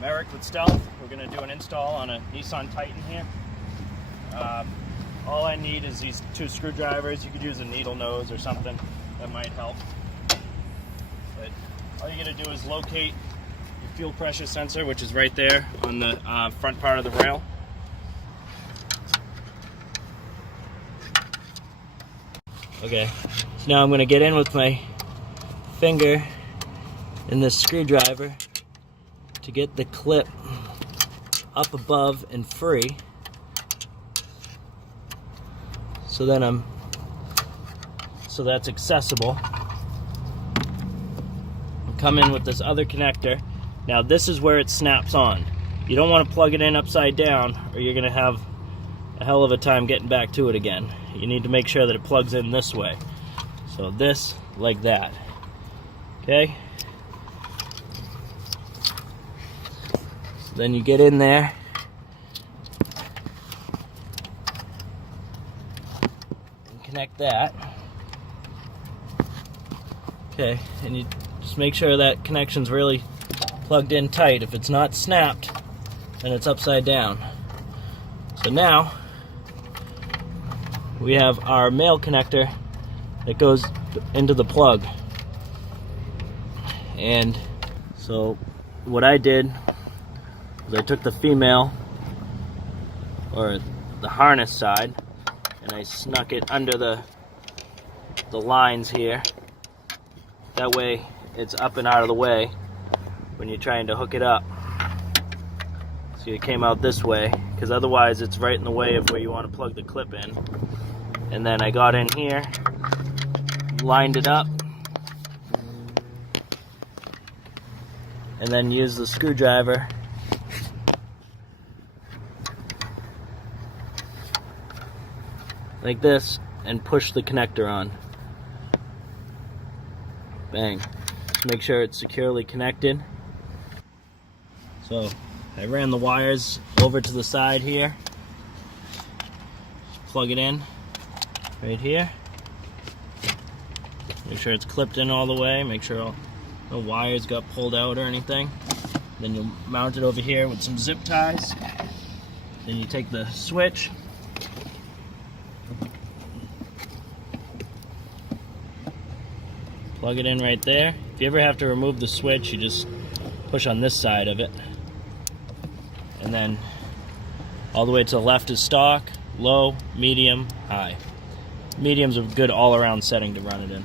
I'm Eric with Stealth. We're going to do an install on a Nissan Titan here. All I need is these 2 screwdrivers. You could use a needle nose or something. That might help. But all you got to do is locate your fuel pressure sensor, which is right there on the front part of the rail. Okay, so now I'm going to get in with my finger in this screwdriver to get the clip up above and free. So then so that's accessible. Come in with this other connector. Now this is where it snaps on. You don't want to plug it in upside down or you're going to have a hell of a time getting back to it again. You need to make sure that it plugs in this way. So this, like that. Okay? So then you get in there. And connect that. Okay, and you just make sure that connection's really plugged in tight. If it's not snapped, then it's upside down. So now we have our male connector that goes into the plug. And so what I did was I took the female, or the harness side, and I snuck it under the lines here. That way it's up and out of the way when you're trying to hook it up. So it came out this way, because otherwise it's right in the way of where you want to plug the clip in. And then I got in here, lined it up, and then used the screwdriver like this and push the connector on. Bang. Just make sure it's securely connected. So I ran the wires over to the side here. Just plug it in right here. Make sure it's clipped in all the way. Make sure no wires got pulled out or anything. Then you'll mount it over here with some zip ties. Then you take the switch. Plug it in right there. If you ever have to remove the switch, you just push on this side of it. And then all the way to the left is stock, low, medium, high. Medium's a good all-around setting to run it in.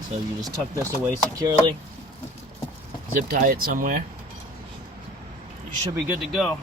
So you just tuck this away securely, zip tie it somewhere. You should be good to go.